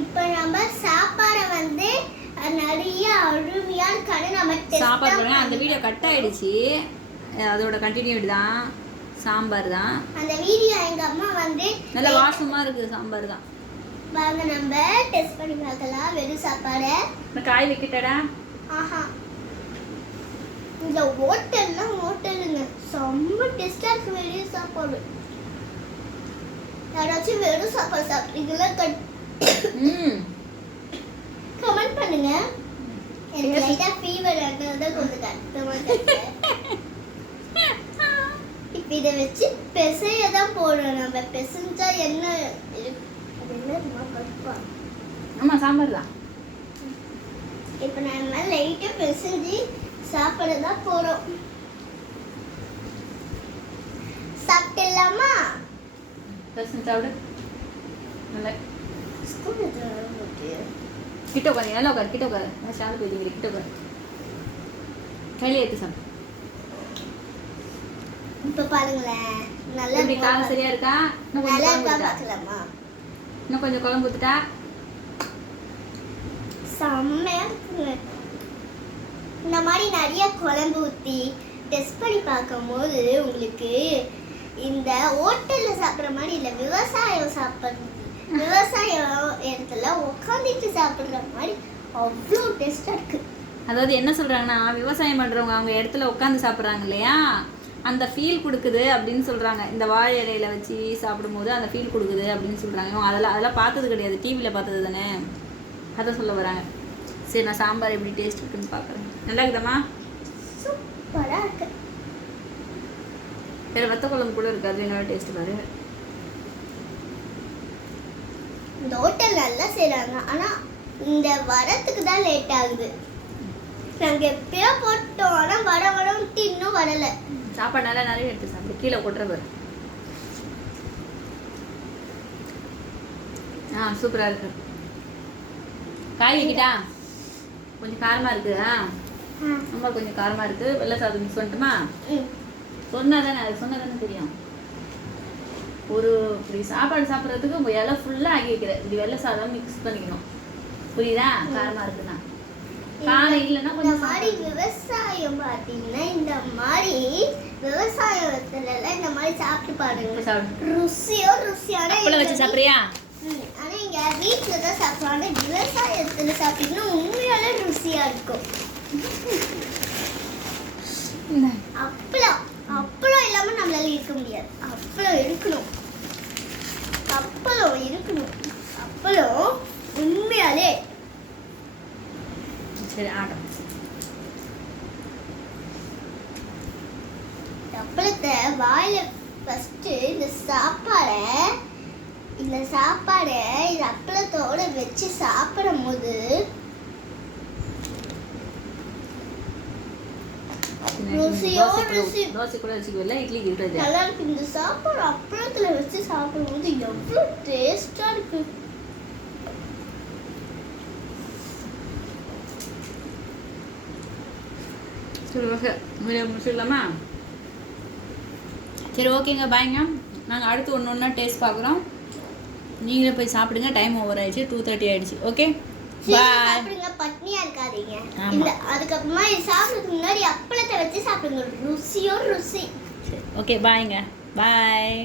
இப்போ நம்ம சாப்பாடை வந்து நிறைய அருமையான கடை நம்ம சாப்பாடு பாருங்க. அந்த வீடியோ கட் ஆயிடுச்சு. அதோட கண்டினியூட்டி தான் சாம்பார் தான். அந்த வீடியோ எங்க அம்மா வந்து நல்ல வாசமா இருக்குது சாம்பார் தான். வாங்க நம்ம டெஸ்ட் பண்ணி பார்க்கலாம் வெறும் சாப்பாடை. இந்த காய் வைக்கிட்டடா. ஆஹா, இந்த ஹோட்டலுங்க செம்ம டேஸ்டா இருக்கு வெறும் சாப்பாடு. யாராச்சும் வெறும் சாப்பாடு சாப்பிட்டீங்களா? கமெண்ட் பண்ணுங்க. எனக்கு லைட்டா ஃபீவர் ஆனது கொஞ்சம் கஷ்டமா இருக்கு. இப்போ இதை வச்சு பெசைய தான் போடுறோம். நம்ம பெசஞ்சா என்ன ஆமா சாம்பார் தான். இப்போ நம்ம லைட்டா பெசஞ்சு சாப்பிட தான் போறோம். சாப்பிடலாமா? பெசஞ்சு சாப்பிடு. நல்ல ஸ்கூல் கிட்ட உட்காரு. நல்லா உட்காரு. கிட்ட உட்காரு. நான் சாப்பிட போயிடுங்க. கிட்ட உட்காரு. கையில ஏற்றி சாப்பிடு. இப்போ பாருங்களேன். நல்லா இப்படி காரம் சரியா இருக்கா? இன்னும் கொஞ்சம் குழம்பு ஊத்துட்டா. இன்னும் கொஞ்சம் குழம்பு ஊத்துட்டா. செம்மையா இருக்குங்க. இந்த மாதிரி நிறைய குழம்பு ஊற்றி டெஸ்ட் பண்ணி பார்க்கும்போது உங்களுக்கு இந்த ஹோட்டலில் சாப்பிட்ற மாதிரி இல்லை, விவசாய இடத்துல உட்காந்துட்டு சாப்பிட்ற மாதிரி அவ்வளோ டேஸ்டாக இருக்குது. அதாவது என்ன சொல்கிறாங்கன்னா, விவசாயம் பண்ணுறவங்க அவங்க இடத்துல உட்காந்து சாப்பிட்றாங்க இல்லையா, அந்த ஃபீல் கொடுக்குது அப்படின்னு சொல்கிறாங்க. இந்த வாழை இலையில வச்சு சாப்பிடும்போது அந்த ஃபீல் கொடுக்குது அப்படின்னு சொல்கிறாங்க. இவங்க அதெல்லாம் பார்த்தது கிடையாது, டிவியில் பார்த்தது தானே, அதை சொல்ல வராங்க. சரி, நான் சாம்பார் எப்படி டேஸ்ட் இருக்குன்னு பார்க்குறேன். நல்லா இருக்குதாம்மா? சூப்பராக இருக்கு. வேறு வத்த குழம்பு கூட இருக்காது. என்னோட டேஸ்ட் பாரு. இந்த ஹோட்டல் நல்லா செய்கிறாங்க, ஆனால் இந்த வரத்துக்கு தான் லேட் ஆகுது. நாங்கள் எப்பயோ போட்டோம், ஆனால் வரட்டு இன்னும் வரலை. சாப்பாடு நல்லா நிறைய எடுத்து சாப்பிடு. கீழே கொட்டுறது. சூப்பராக இருக்கு. காய் வைக்கிட்டா? கொஞ்சம் காரமாக இருக்கு. ரொம்ப கொஞ்சம் காரமாக இருக்கு. வெள்ளை சாதம் மிக்ஸ் பண்ணட்டுமா? சொன்னாதானே, அது சொன்னாதானே தெரியும். ஒரு இப்படி சாப்பாடு சாப்பிட்றதுக்கு உங்கள் இலை ஃபுல்லாக ஆக்கி வைக்கிற. இப்படி வெள்ளை சாதம் மிக்ஸ் பண்ணிக்கணும். புரியுதா? காரமாக இருக்குண்ணா. காரம் இல்லைன்னா கொஞ்சம் மாதிரி விவசாயம் பார்த்தீங்கன்னா இந்த மாதிரி விவசாயத்துலலாம் இந்த மாதிரி சாப்பிட்டு பாருங்க. ருசியான வச்சு சாப்பிட்றியா? ஆனால் இங்கே வீட்டில் தான் சாப்பிட்றாங்க. விவசாயத்தில் சாப்பிட்டீங்கன்னா உண்மையால ருசியாக இருக்கும். அப்பளம் இல்லாமல் நம்மளால இருக்க முடியாது. அப்பளம் இருக்கணும். அப்பளம் உண்மையாலே. சரி, ஆட்டம். அப்பளத்தை வாயில ஃபஸ்ட்டு இந்த சாப்பாடை இந்த அப்பளத்தோட வச்சு சாப்பிடும் போது தோசை கூட வச்சுக்கல, இட்லிக்கு இருக்கிறது நல்லா இருக்கு. இந்த சாப்பாடு அப்பளத்துல வச்சு சாப்பிடும்போது எவ்வளவு டேஸ்டா இருக்கு. சரி, ஓகே, முடிச்சிடலாமா? சரி, ஓகேங்க, பாய்ங்க. நாங்கள் அடுத்து ஒன்று ஒன்றா டேஸ்ட் பார்க்குறோம். நீங்களே போய் சாப்பிடுங்க. டைம் ஓவர் ஆயிடுச்சு. 2:30 ஆயிடுச்சு. ஓகே, சாப்பிடுங்க, பட்னியா இருக்காதீங்க. அதுக்கப்புறமா சாப்பிடுறதுக்கு முன்னாடி அப்பளத்தை வச்சு சாப்பிடுங்க. ருசி. ஓகே, பாய்ங்க. பாய்.